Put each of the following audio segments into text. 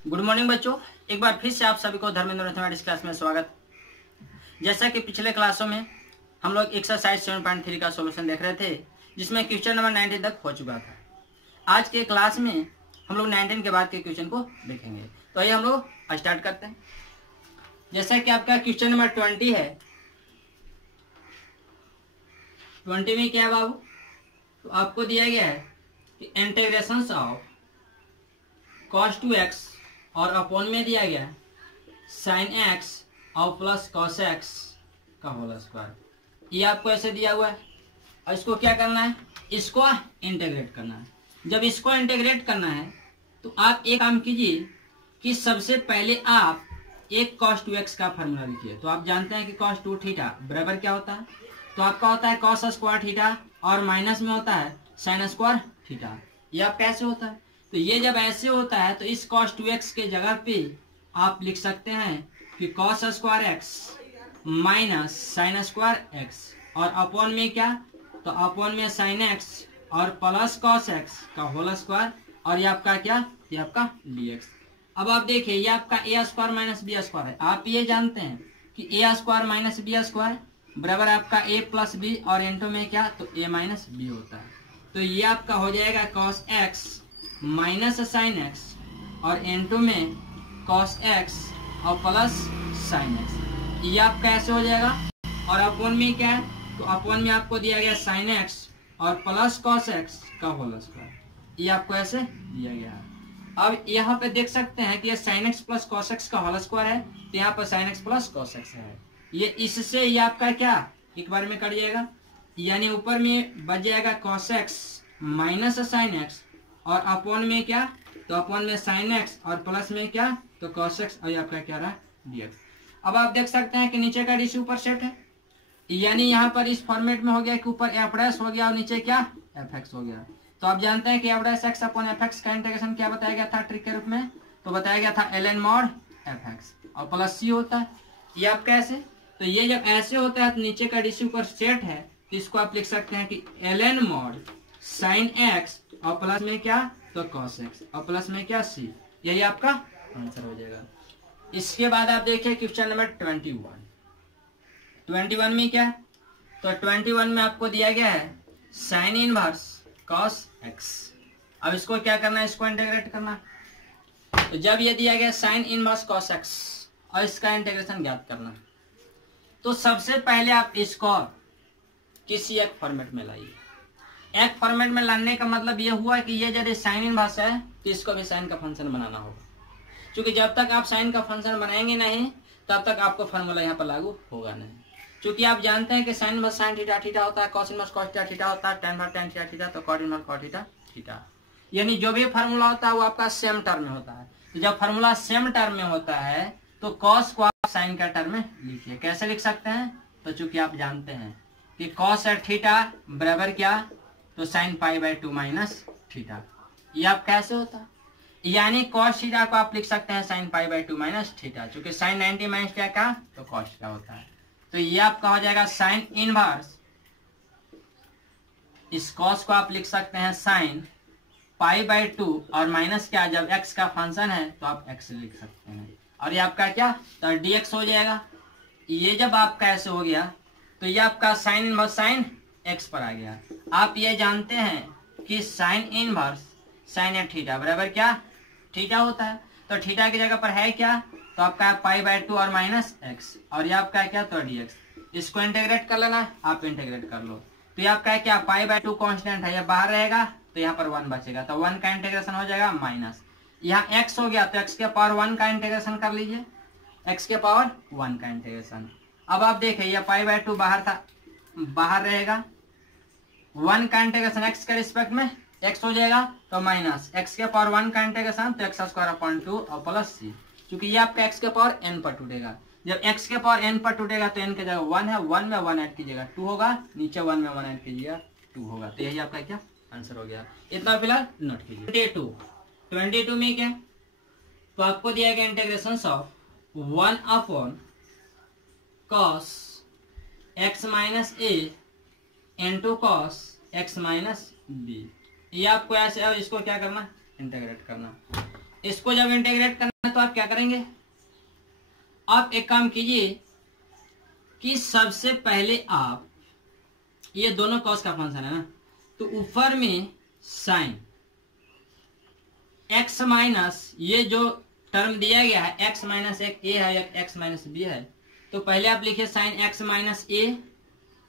Good morning बच्चों, एक बार फिर से आप सभी को धर्मेंद्र मैथमेटिक्स क्लास में स्वागत। जैसा कि पिछले क्लासों में हम लोग एक्सरसाइज 7.3 का सॉल्यूशन देख रहे थे, जिसमें क्वेश्चन नंबर 19 तक हो चुका था। आज के क्लास में हम लोग 19 के बाद के क्वेश्चन को देखेंगे। तो आइए हम लोग स्टार्ट करते हैं। जैसा कि आपका क्वेश्चन नंबर 20 है। 20 में क्या है बाबू? तो आपको दिया गया है कि इंटीग्रेशन ऑफ cos 2x और अपॉन में दिया गया है sin x और प्लस cos x का होल स्क्वायर। ये आपको ऐसे दिया हुआ है और इसको क्या करना है? इसको इंटीग्रेट करना है। जब इसको इंटीग्रेट करना है तो आप एक काम कीजिए कि सबसे पहले आप एक cos 2x का फॉर्मूला लिखिए। तो आप जानते हैं कि cos 2 थीटा बराबर क्या होता है? तो आपका होता है cos स्क्वायर थीटा और माइनस में होता है sin स्क्वायर थीटा। ये आप कैसे होता है? तो ये जब ऐसे होता है तो इस cos 2x के जगह पे आप लिख सकते हैं कि cos square x minus sin square x और अपॉन में क्या? तो अपॉन में sin x और प्लस cos x का होल स्क्वायर और ये आपका क्या? ये आपका dx। अब आप देखिए ये आपका a square minus B square है। आप ये जानते हैं कि a square minus B square बराबर आपका a प्लस बी और इंटू में क्या? तो a माइनस बी होता है। तो ये आपका हो जाएगा cos x minus sine x और इंटू में cos x और प्लस साइन एक्स। ये आपका ऐसे हो जाएगा। और अपॉन में क्या है? तो अपॉन में आपको दिया गया साइन एक्स और प्लस cos x का होल स्क्वायर। ये आपको ऐसे दिया गया है। अब यहाँ पे देख सकते हैं कि ये sine x plus cos x का होल स्क्वायर है, तो यहाँ पर sine x plus cos x है। ये इससे ये आपका क्या एक बार में कट जाएगा, यानी ऊपर में बच जाएगा cos x minus sine x और अपॉन में क्या? तो अपॉन में साइन एक्स और प्लस में क्या? तो cos x और आपका क्या रहा? dx। अब आप देख सकते हैं कि नीचे का रेशियो ऊपर सेट है, यानी यहाँ पर इस फॉर्मेट में हो गया कि ऊपर एफ डैश हो गया और नीचे क्या? एफ एक्स हो गया। तो आप जानते हैं कि F dash x upon F x का इंटीग्रेशन क्या बताया गया था ट्रिक के रूप में? तो बताया गया था ln मॉड एफ एक्स और प्लस सी होता है। ये आप कैसे? तो ये जब ऐसे होता है तो नीचे का रेशियो ऊपर सेट है, तो इसको आप लिख सकते हैं कि ln मॉड साइन एक्स और प्लस में क्या? तो cos x और प्लस में क्या? c। यही आपका आंसर हो जाएगा। इसके बाद आप देखिए क्वेश्चन नंबर 21 में क्या? तो 21 में आपको दिया गया है साइन इनवर्स cos x। अब इसको क्या करना है? इसको इंटीग्रेट करना। तो जब ये दिया गया साइन इनवर्स cos x और इसका इंटीग्रेशन ज्ञात करना, तो सबसे पहले आप इसको किसी एक फॉर्मेट में लाइए। एक फॉर्मेट में लाने का मतलब ये हुआ कि ये यदि साइन इनवर्स है तो इसको भी साइन का फंक्शन बनाना होगा, क्योंकि जब तक आप साइन का फंक्शन बनाएंगे नहीं तब तक आपको फॉर्मूला यहाँ पर लागू होगा नहीं। क्योंकि आप जानते हैं कि sine inverse sine theta theta होता है, cos inverse cos theta theta होता है, tan inverse tan theta theta, तो cot inverse cot theta theta. यानी जो भी फार्मूला होता है वो आपका सेम टर्म में होता है। तो जब फार्मूला सेम टर्म में होता है तो कॉस को आप साइन का टर्म में लिखिए। कैसे लिख सकते हैं? तो चूंकि आप जानते हैं कि कॉस थीटा बराबर क्या? तो sine pi by 2 minus theta. ये आप कैसे होता है? यानी cos थीटा को आप लिख सकते हैं sine pi by 2 minus theta, क्योंकि साइन 90 माइनस थीटा का तो cos थीटा होता है। तो ये आपका हो जाएगा साइन इनवर्स, इस cos को आप लिख सकते हैं साइन पाई बाय 2 और माइनस क्या? जब x का फंक्शन है तो आप x लिख सकते हैं और ये आपका क्या? तो dx हो जाएगा। ये जब आपका ऐसे हो गया तो ये आपका साइन इनवर्स साइन x पर आ गया। आप ये जानते हैं कि साइन इनवर्स साइन थीटा बराबर क्या? थीटा होता है। तो थीटा की जगह पर है क्या? तो आपका पाई बाय 2 और माइनस एक्स और ये आपका क्या? तो dx। इसको इंटीग्रेट कर लेना, आप इंटीग्रेट कर लो। तो ये आपका क्या? पाई बाय 2 कांस्टेंट है, ये बाहर रहेगा तो यहाँ पर 1 बचेगा, तो 1 का इंटीग्रेशन हो जाएगा माइनस। यहाँ x हो गया तो x के पावर 1 का इंटीग्रेशन कर लीजिए, x के पावर 1 का इंटीग्रेशन। अब आप देखें ये पाई बाय 2 बाहर था, बाहर रहेगा, 1 का इंटीग्रेशन x के रिस्पेक्ट में x हो जाएगा तो माइनस x के पावर 1 का इंटीग्रेशन तो x स्क्वायर अपॉन 2 और प्लस c, क्योंकि ये आपका x के पावर n पर टूटेगा। जब x के पावर n पर टूटेगा तो n की जगह 1 है, 1 में 1 ऐड कीजिएगा 2 होगा, नीचे 1 में 1 ऐड कीजिएगा 2 होगा। तो यही आपका क्या आंसर हो गया। इतना फिलहाल नोट कीजिए। 22 में क्या? तो आपको दिया गया integration of 1 upon cos x minus a into cos x minus b। ये आपको ऐसे, इसको क्या करना? इंटीग्रेट करना। इसको जब इंटीग्रेट करना तो आप क्या करेंगे, आप एक काम कीजिए कि सबसे पहले आप ये दोनों कॉस का फंक्शन है ना, तो ऊपर में साइन एक्स माइनस ये जो टर्म दिया गया है एक्स माइनस एक ए है या एक्स माइनस बी है, तो पहले आप लिखिए साइन एक्स माइनस ए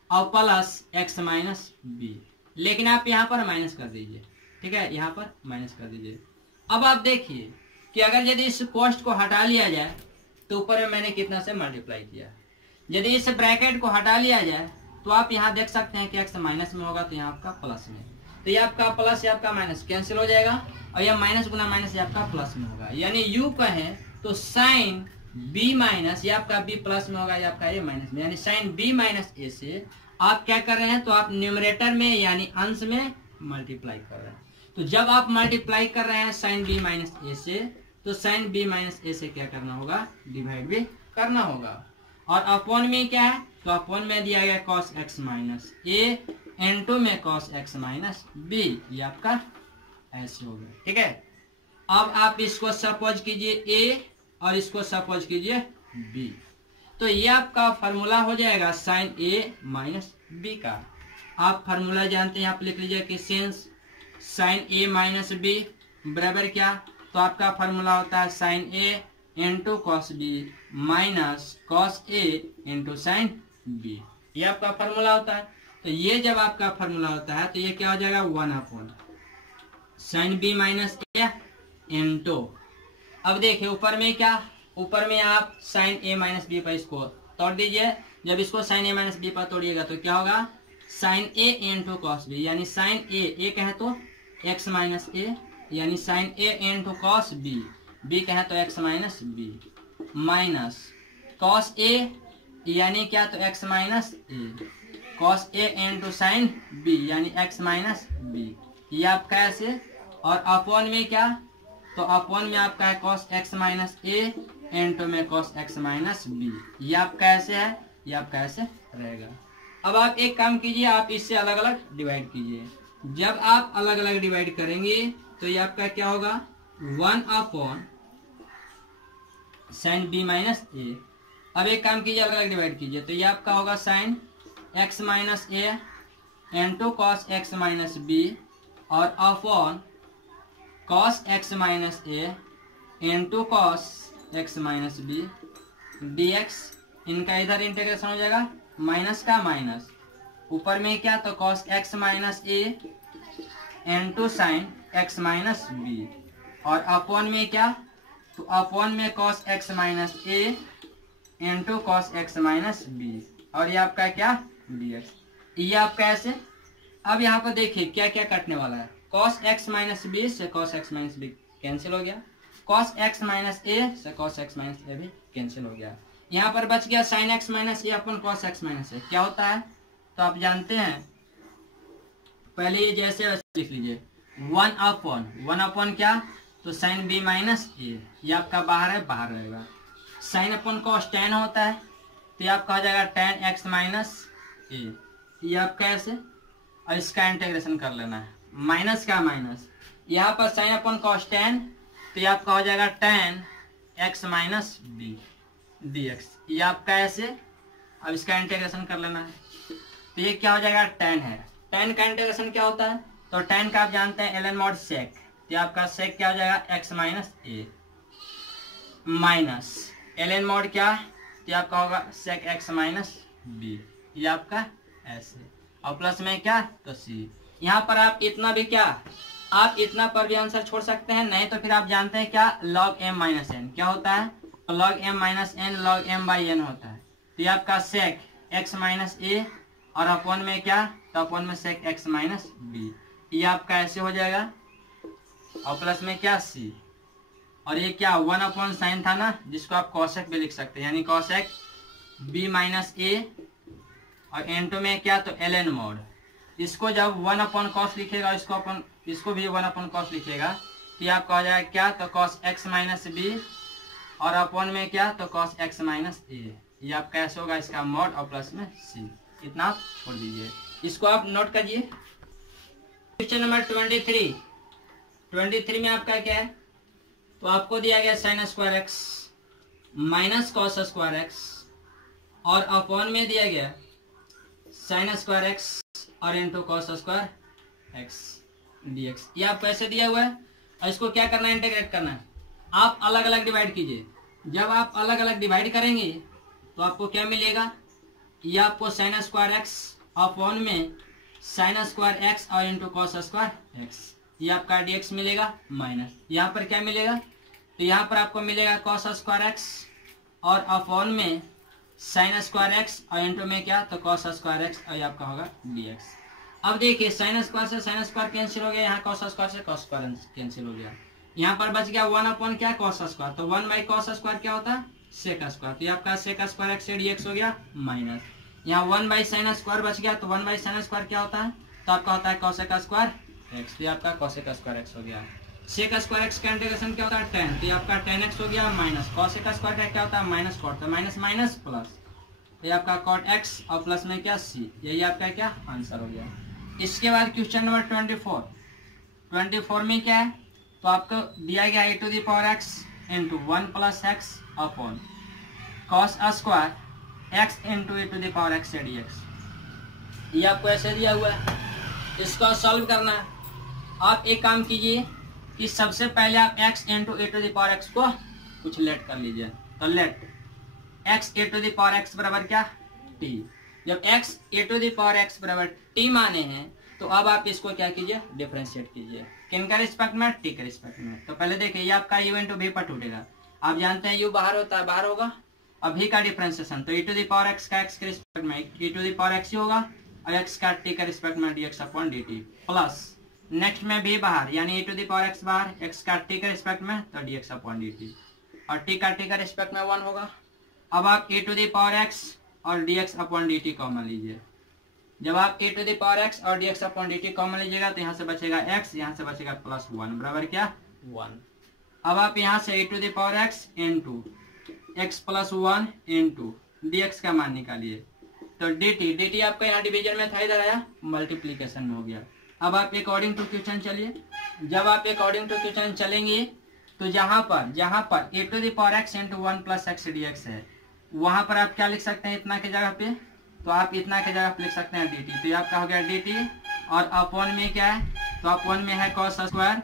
और प्लस एक्स माइनस बी, लेकिन आप यहाँ पर माइनस कर दीजिए, ठीक है, यहाँ पर माइनस कर दीजिए। अब आप देखिए कि अगर यदि इस कॉस्ट को हटा लिया जाए तो ऊपर में मैंने कितना से मल्टीप्लाई किया, यदि इस ब्रैकेट को हटा लिया जाए तो आप यहाँ देख सकते हैं कि एक्स माइनस में होगा तो यहाँ आपका प्लस में, तो ये आपका प्लस या आपका माइनस कैंसिल हो जाएगा और यह माइनस गुना माइनस ये आपका प्लस में होगा, यानी यू कहें तो साइन बी माइनस ये आपका बी प्लस में होगा या आपका ए माइनस में, यानी साइन बी माइनस ए से आप क्या कर रहे हैं, तो आप न्यूमरेटर में यानी अंश में मल्टीप्लाई कर रहे हैं। तो जब आप मल्टीप्लाई कर रहे हैं साइन बी माइनस ए से, तो साइन बी माइनस ए से क्या करना होगा, डिवाइड भी करना होगा। और अपॉन में क्या है, तो अपॉन में दिया गया कॉस एक्स माइनस ए इनटू में कॉस एक्स माइनस बी, ये आपका ऐसे हो गया, ठीक है। अब आप इसको सपोज कीजिए ए और इसको सपोज कीजिए बी, तो ये आपका फॉर्मूला हो जाएगा साइन ए माइनस बी का। आप फॉर्मूला जानते हैं, आप लिख लीजिए कि since sine A minus B बराबर क्या, तो आपका फॉर्मूला होता है sine A into cos B minus cos A into sine B, ये आपका फॉर्मूला होता है। तो ये जब आपका फॉर्मूला होता है तो ये क्या हो जाएगा, 1 sine B minus A into, अब देखिए ऊपर में क्या, ऊपर में आप साइन ए माइनस बी पर इसको तोड़ दीजिए, जब इसको साइन ए माइनस बी पर तोड़िएगा तो क्या होगा, sine A into cos B, यानी साइन ए कहे तो एक्स माइनस ए, यानी sine A into cos B, B कहे तो x minus B, minus cos A यानी क्या, तो x minus A, cos A into sine B यानी एक्स माइनस बी, ये आपका ऐसे। और अपॉन में क्या, तो अपॉन में आपका है cos x minus A into में कॉस एक्स माइनस बी, ये आपका ऐसे है, ये आपका ऐसे रहेगा। अब आप एक काम कीजिए, आप इससे अलग अलग डिवाइड कीजिए, जब आप अलग अलग डिवाइड करेंगे तो ये आपका क्या होगा, 1 अपॉन साइन बी माइनस ए। अब एक काम कीजिए अलग अलग डिवाइड कीजिए, तो ये आपका होगा sine x minus A into cos x minus B और upon cos x minus A into cos x minus B D x, इनका इधर इंटीग्रेशन हो जाएगा माइनस का माइनस, ऊपर में क्या, तो cos x minus A into sine x minus B, और अपॉन में क्या, तो अपॉन में cos x minus A into cos x minus B, और ये आपका क्या, डी एक्स, ये आपका ऐसे। अब यहाँ पर देखिए क्या क्या कटने वाला है, कॉस एक्स माइनस बी से cos x minus B cancel हो गया, कॉस एक्स माइनस ए से कॉस एक्स माइनस ए भी कैंसिल हो गया, यहाँ पर बच गया साइन एक्स माइनस ए अपन कॉस एक्स माइनस ए, क्या होता है, तो आप जानते हैं, पहले ये जैसे लिख लीजिए 1 अपॉन क्या, तो साइन बी माइनस ए, ये आपका बाहर है, बाहर रहेगा, साइन अपन कॉस टेन होता है, तो ये आपका हो जाएगा टेन एक्स माइनस ए, ये आपका ऐसे। और इसका इंटीग्रेशन कर लेना है, माइनस का माइनस, यहाँ पर साइन अपन कॉस टेन, तो ये आपका हो जाएगा tan X minus B D X, ये आपका ऐसे। अब इसका इंटीग्रेशन कर लेना है, तो ये क्या हो जाएगा, टेन है, टेन का इंटीग्रेशन क्या होता है, तो टेन का आप जानते हैं एलन मॉड सेक, तो आपका सेक क्या हो जाएगा, एक्स माइनस ए माइनस एलन मॉड क्या, तो आपका होगा सेक एक्स माइनस बी, ये आपका ऐसे, और प्लस में क्या, तो सी। यहाँ पर आप इतना भी क्या, आप इतना पर भी आंसर छोड़ सकते हैं, नहीं तो फिर आप जानते हैं क्या, log m माइनस एन क्या होता है, तो log m minus N log m by N होता है, तो ये आपका सेक x माइनस ए और अपॉन में क्या, तो अपॉन में सेक x माइनस बी, ये आपका ऐसे हो जाएगा, और प्लस में क्या सी, और ये क्या 1 अपॉन साइन था ना, जिसको आप कॉसेक भी लिख सकते हैं, यानी कॉसेक बी माइनस ए और इनटू में क्या, तो एल एन मोड, इसको जब 1 अपॉन कॉस लिखेगा, इसको भी 1 अपॉन कॉस लिखेगा, तो आपका हो जाएगा क्या, तो कॉस एक्स माइनस बी और अपॉन में क्या, तो कॉस एक्स माइनस ए, ये आपका ऐसे होगा, इसका मॉड और प्लस में सी, इतना आप छोड़ दीजिए, इसको आप नोट करिए। क्वेश्चन नंबर 23 में आपका क्या है, तो आपको दिया गया sine square x minus cos square x और अपॉन में दिया गया साइन स्क्वायर एक्स और into cos square x dx। ये आपको ऐसे दिया हुआ है और इसको क्या करना है, इंटीग्रेट करना है। आप अलग अलग डिवाइड कीजिए। जब आप अलग अलग डिवाइड करेंगे तो आपको क्या मिलेगा, ये आपको साइन स्क्वायर एक्स अपॉन में साइन स्क्वायर एक्स और इंटू कॉस स्क्वायर एक्स, ये आपका dx मिलेगा माइनस यहाँ पर क्या मिलेगा, तो यहाँ पर आपको मिलेगा कॉस स्क्वायर एक्स और अपॉन में साइन स्क्वायर एक्स और इंटू में क्या, तो कॉस स्क्वायर एक्स और ये आपका होगा dx। अब देखिए साइन स्क्वायर से साइन स्क्वायर कैंसिल हो गया, यहाँ कॉस स्क्वायर से कॉस स्क्वायर कैंसिल हो गया, यहाँ पर बच गया 1 अपॉन क्या, कॉस स्क्वायर। तो 1 बाई कॉस स्क्वायर क्या होता है, सेक स्क्वायर। तो ये आपका सेक स्क्वायर एक्स से dx हो गया माइनस, यहाँ 1 बाई साइन स्क्वायर बच गया, तो 1 बाई साइन स्क्वायर क्या होता है, तो आपका होता है कॉसेक स्क्वायर एक्स। तो ये आपका कॉसेक स्क्वायर एक्स हो गया। सेक स्क्वायर एक्स का इंटीग्रेशन क्या होता है, tan। तो ये आपका tan x हो गया माइनस कॉसेक स्क्वायर का क्या होता है, माइनस कॉट। तो माइनस माइनस प्लस, तो ये आपका कॉट x और प्लस में क्या c, यही आपका क्या आंसर हो गया। इसके बाद क्वेश्चन नंबर 24 में क्या है, तो आपको दिया गया e to the power x into 1 plus X upon cos square x into e to the power x dx। ये आपको ऐसे दिया हुआ है, इसको सॉल्व करना है। आप एक काम कीजिए कि सबसे पहले आप x into e to the power x को कुछ लेट कर लीजिए। तो let x e to the power x बराबर क्या, t। जब x e to the power x बराबर t माने हैं तो अब आप इसको क्या कीजिए, डिफरेंशिएट कीजिए। किनका रिस्पेक्ट में, t के रिस्पेक्ट में। तो पहले देखिए ये आपका u इंटू v पर टूटेगा। आप जानते हैं u बाहर होता है, बाहर होगा। अब v का डिफरेंशिएशन, तो e to the power x का x के रिस्पेक्ट में e to the power x ही होगा और x का t के रिस्पेक्ट में dx upon dt plus next में v बाहर, यानी e to the power x बाहर, x का t के रिस्पेक्ट में तो dx अपॉन dt और t का रिस्पेक्ट में 1 होगा। अब आप e to the power x और dx अपॉन dt कॉमन लीजिए। जब आप e to the power x और dx अपॉन dt कॉमन लीजिएगा तो यहाँ से बचेगा x, यहाँ से बचेगा प्लस 1 बराबर क्या 1। अब आप यहाँ से e to the power x into x plus 1 into dx का मान निकालिए। तो dt आपका यहाँ डिवीजन में था, इधर आया मल्टीप्लीकेशन में हो गया। अब आप अकॉर्डिंग टू क्वेश्चन चलिए। जब आप अकॉर्डिंग टू क्वेश्चन चलेंगे तो जहां पर e to the power x into 1 plus x dx है, वहां पर आप क्या लिख सकते हैं, इतना के जगह पे, तो आप इतना के जगह पे लिख सकते हैं dt। तो ये आपका हो गया dt और अपॉन में क्या है, तो अपॉन में है कॉस स्क्वायर,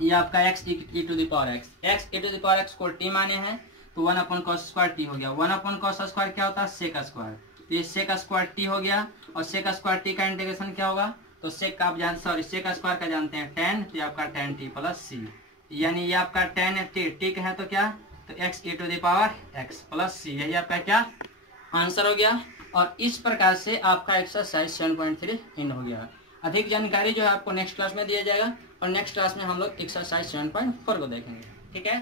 ये आपका x e to the power x e to the power x को t माने हैं तो 1 अपॉन कॉस स्क्वायर t हो गया। 1 अपॉन कॉस स्क्वायर क्या होता है, सेक स्क्वायर। तो ये सेक स्क्वायर t हो गया और सेक स्क्वायर t का इंटीग्रेशन क्या होगा, तो सेक का आप सेक स्क्वायर का जानते हैं tan, तो आपका tan t प्लस c, यानी ये आपका tan t का है तो क्या, तो x e to the power x plus c, यही आपका क्या आंसर हो गया। और इस प्रकार से आपका एक्सरसाइज 7.3 इन हो गया। अधिक जानकारी जो है आपको नेक्स्ट क्लास में दिया जाएगा और नेक्स्ट क्लास में हम लोग एक्सरसाइज 7.4 को देखेंगे। ठीक है।